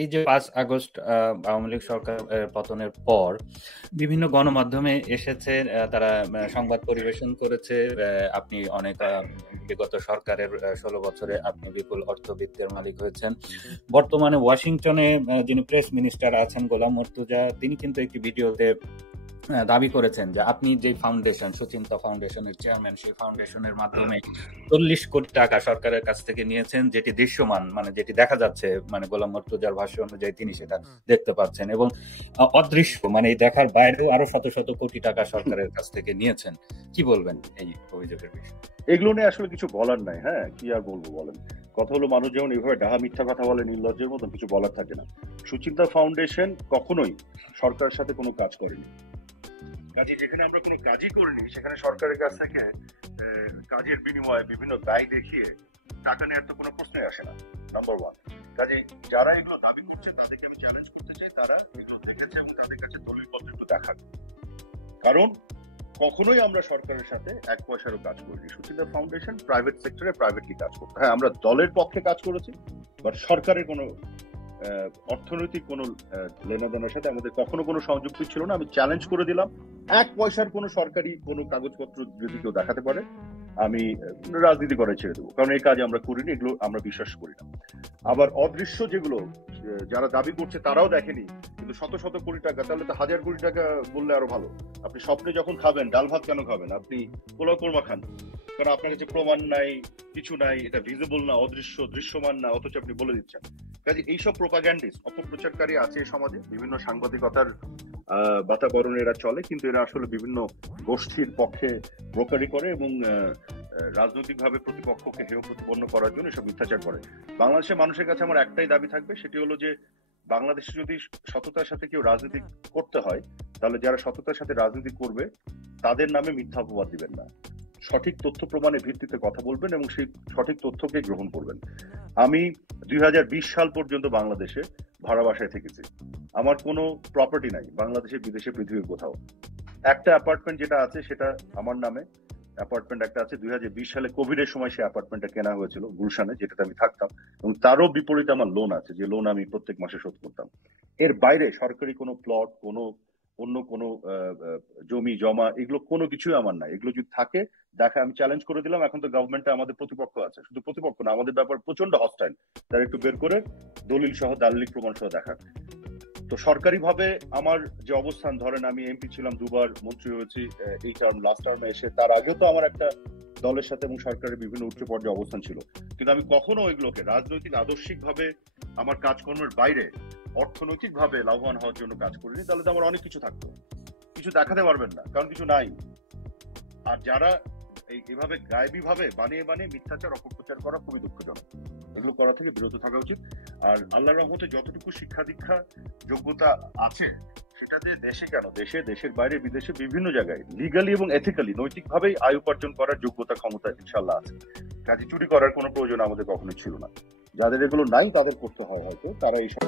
এই যে 5 আগস্ট আওয়ামী লীগ সরকার পতনের পর বিভিন্ন গণমাধ্যমে এসেছে, তারা সংবাদ পরিবেশন করেছে। আপনি অনেক বিগত সরকারের 16 বছরে আপনি বিপুল অর্থবিত্তের মালিক হয়েছেন। বর্তমানে ওয়াশিংটনে যিনি প্রেস মিনিস্টার আছেন গোলাম মর্তুজা, তিনি কিন্তু একটি ভিডিওতে দাবি করেছেন যে আপনি যে ফাউন্ডেশন সুচিন্তা ফাউন্ডেশনের চেয়ারম্যান, সেই ফাউন্ডেশনের মাধ্যমে 40 কোটি টাকা সরকারের কাছ থেকে নিয়েছেন, যেটি দৃশ্যমান, মানে যেটি দেখা যাচ্ছে, মানে গোলাম মর্তুজার ভাষ্য অনুযায়ী তিনি সেটা দেখতে পাচ্ছেন, এবং অদৃশ্য মানে এই দেখার বাইরেও আরো শত শত কোটি টাকা সরকারের কাছ থেকে নিয়েছেন। কি বলবেন এই অভিযোগের বিষয়ে? এগুলো নিয়ে আসলে কিছু বলার নাই। হ্যাঁ, কি আর বলবো বলেন। কথা হলো, মানুষ যেমন এইভাবে ডাহা মিথ্যা কথা বলে নির্লজ্জের মতন, কিছু বলার থাকে না। সুচিন্তা ফাউন্ডেশন কখনোই সরকারের সাথে কোনো কাজ করেনি। কাজে যেখানে আমরা কোনো কাজই করিনি, সেখানে সরকারের কাছ থেকে কাজের বিনিময়ে বিভিন্ন দায় দেখিয়ে টাকা নেওয়ার তো কোনো প্রশ্নই আসে না, নাম্বার ওয়ান। কাজে যারা এগুলো দাবি করছে তাদেরকে আমি চ্যালেঞ্জ করতে চাই, তারা এগুলো দেখেছে এবং তাদের কাছে দলিলপত্র একটু দেখাবে। কারণ কখনোই আমরা সরকারের সাথে 1 পয়সারও কাজ করিনি। সুচিন্তা ফাউন্ডেশন প্রাইভেট সেক্টরে প্রাইভেটলি কাজ করতো। হ্যাঁ, আমরা দলের পক্ষে কাজ করেছি, বাট সরকারের কোনো অর্থনৈতিক কোনো লেনাদেনার সাথে আমাদের কখনো কোনো সংযুক্তি ছিল না। আমি চ্যালেঞ্জ করে দিলাম, 1 পয়সার কোনো সরকারি কোনো কাগজপত্র যদি কেউ দেখাতে পারে, আমি রাজনীতি করে ছেড়ে দেবো। কারণ এই কাজ আমরা করিনি, এগুলো আমরা বিশ্বাস করি না। আবার অদৃশ্য যেগুলো যারা দাবি করছে তারাও দেখেনি, কিন্তু শত শত কোটি টাকা, তাহলে তো 1000 কোটি টাকা বললে আরো ভালো। আপনি স্বপ্নে যখন খাবেন, ডাল ভাত কেন খাবেন? আপনি পোলাও কোরমা খান, কারণ আপনার কাছে প্রমাণ নাই, কিছু নাই, এটা ভিজিবল না, অদৃশ্য, দৃশ্যমান না, অথচ আপনি বলে দিচ্ছেন। কাজে এইসব প্রোপাগ্যান্ডিস্ট, অপপ্রচারকারী আছে সমাজে, বিভিন্ন সাংবাদিকতার বাতাবরণে এরা চলে, কিন্তু এরা আসলে বিভিন্ন গোষ্ঠীর পক্ষে ব্রোকারি করে এবং রাজনৈতিকভাবে প্রতিপক্ষকে হেয় প্রতিপন্ন করার জন্য এসব মিথ্যাচার করে। বাংলাদেশের মানুষের কাছে আমার একটাই দাবি থাকবে, সেটি হলো যে বাংলাদেশে যদি সততার সাথে কেউ রাজনীতি করতে হয়, তাহলে যারা সততার সাথে রাজনীতি করবে তাদের নামে মিথ্যা অপবাদ দিবেন না। সঠিক তথ্য প্রমাণের ভিত্তিতে কথা বলবেন এবং সেই সঠিক তথ্যকে গ্রহণ করবেন। আমি 2020 সাল পর্যন্ত বাংলাদেশে ভাড়া বাসায় থেকেছি। আমার কোনো প্রপার্টি নাই বাংলাদেশে, বিদেশে, পৃথিবীর কোথাও। একটা অ্যাপার্টমেন্ট যেটা আছে সেটা আমার নামে। অ্যাপার্টমেন্ট একটা আছে, 2020 সালে কোভিডের সময় সেই অ্যাপার্টমেন্টটা কেনা হয়েছিল গুলশানে, যেটাতে আমি থাকতাম, এবং তারও বিপরীতে আমার লোন আছে, যে লোন আমি প্রত্যেক মাসে শোধ করতাম। এর বাইরে সরকারি কোনো প্লট, কোনো অন্য কোনো জমি জমা, এগুলো কোনো কিছুই আমার নাই। এগুলো যদি থাকে দেখা, আমি চ্যালেঞ্জ করে দিলাম। এখন তো গভর্নমেন্টে আমাদের প্রতিপক্ষ আছে, শুধু প্রতিপক্ষ না, আমাদের ব্যাপার প্রচন্ড হস্টাইল। তারা একটু বের করে দলিল সহ, দালিলিক প্রমাণ সহ দেখাক। তো সরকারি ভাবে আমার যে অবস্থান, ধরেন আমি এমপি ছিলাম, 2বার মন্ত্রী হয়েছি এই টার্ম, লাস্ট টার্মে এসে, তার আগেও তো আমার একটা দলের সাথে এবং সরকারের বিভিন্ন উচ্চ পর্যায়ে অবস্থান ছিল, কিন্তু আমি কখনো এগুলোকে রাজনৈতিক আদর্শিক ভাবে আমার কাজকর্মের বাইরে অর্থনৈতিক ভাবে লাভবান হওয়ার জন্য কাজ করিনি। তাহলে তো আমার অনেক কিছু থাকতো, কিছু দেখাতে পারবেন না, কারণ কিছু নাই। আর যারা এইভাবে গায়েবী ভাবে বানিয়ে বানিয়ে মিথ্যাচার, অপপ্রচার করা খুবই দুঃখজনক। এগুলো করা থেকে বিরত থাকা উচিত। আর আল্লাহর রহমতে যতটুকু শিক্ষা দীক্ষা যোগ্যতা আছে, সেটাতে দেশে কেন, দেশে, দেশের বাইরে, বিদেশে, বিভিন্ন জায়গায় লিগালি এবং এথিক্যালি, নৈতিকভাবেই আয় উপার্জন করার যোগ্যতা, ক্ষমতা ইনশাল্লাহ আছে। কাজে চুরি করার কোনো প্রয়োজন আমাদের কখনোই ছিল না। যাদের এগুলো নাই তাদের করতে হয় হয়তো, তারা এইসব